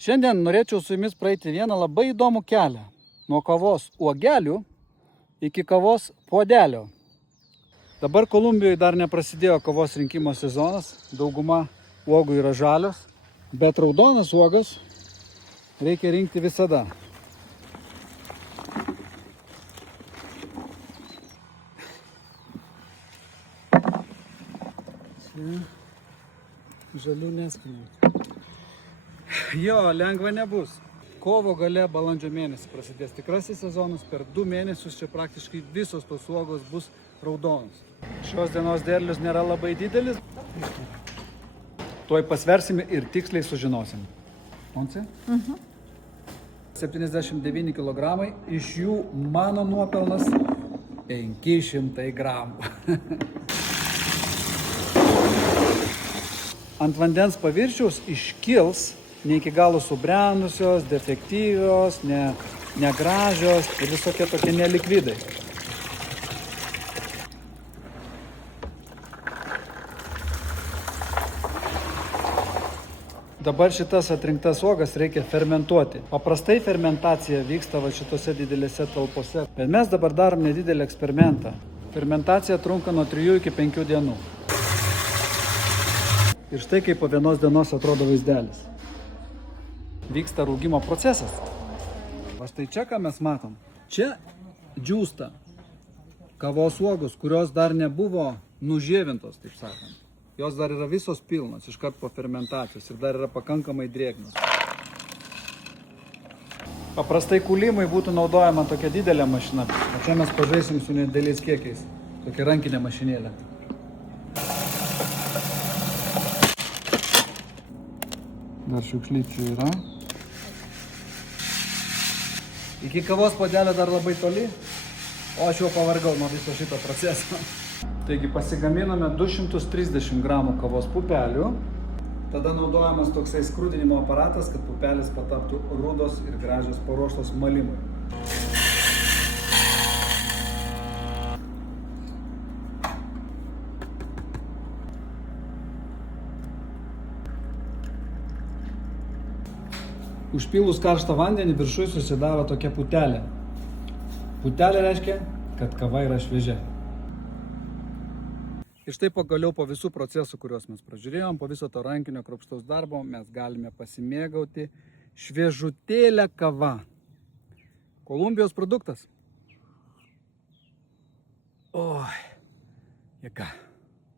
Šiandien norėčiau su jumis praeiti vieną labai įdomų kelią. Nuo kavos uogelių iki kavos puodelio. Dabar Kolumbijoje dar neprasidėjo kavos rinkimo sezonas. Dauguma uogų yra žalios, bet raudonas uogas reikia rinkti visada. Čia žalių neskinau. Jo, lengva nebus. Kovo gale balandžio mėnesį prasidės tikrasis sezonas. Per 2 mėnesius čia praktiškai visos tos uogos bus raudonos. Šios dienos derlius nėra labai didelis. Tuoj pasversime ir tiksliai sužinosim. Once? 79 kg, iš jų mano nuopelnas 500 gramų. Ant vandens paviršiaus iškils ne iki galo subrendusios, defektyvios, negražios ir visokie tokie nelikvidai. Dabar šitas atrinktas uogas reikia fermentuoti. Paprastai fermentacija vyksta šitose didelėse talpose. Bet mes dabar darom nedidelį eksperimentą. Fermentacija trunka nuo 3 iki 5 dienų. Ir štai kaip po vienos dienos atrodo vaizdelis. Vyksta rūgimo procesas. O štai čia ką mes matom. Čia džiūsta kavos uogos, kurios dar nebuvo nužievintos, taip sakant. Jos dar yra visos pilnos iškart po fermentacijos ir dar yra pakankamai drėgnos. Paprastai kūlimui būtų naudojama tokia didelė mašina. O čia mes pažaisim su nedideliais kiekiais. Tokia rankinė mašinėlė. Dar šiukšlyčių yra. Iki kavos puodelio dar labai toli, o aš jau pavargau nuo viso šito proceso. Taigi pasigaminame 230 gramų kavos pupelių. Tada naudojamas toksai skrudinimo aparatas, kad pupelės pataptų rudos ir gražios paruoštos malimui. Užpylus karštą vandenį viršuj susidaro tokia putelė. Putelė reiškia, kad kava yra šviežia. Ir štai pagaliau po visų procesų, kuriuos mes pražiūrėjom, po viso to rankinio kruopštaus darbo, mes galime pasimėgauti šviežutėlę kava. Kolumbijos produktas. Oi, jėga.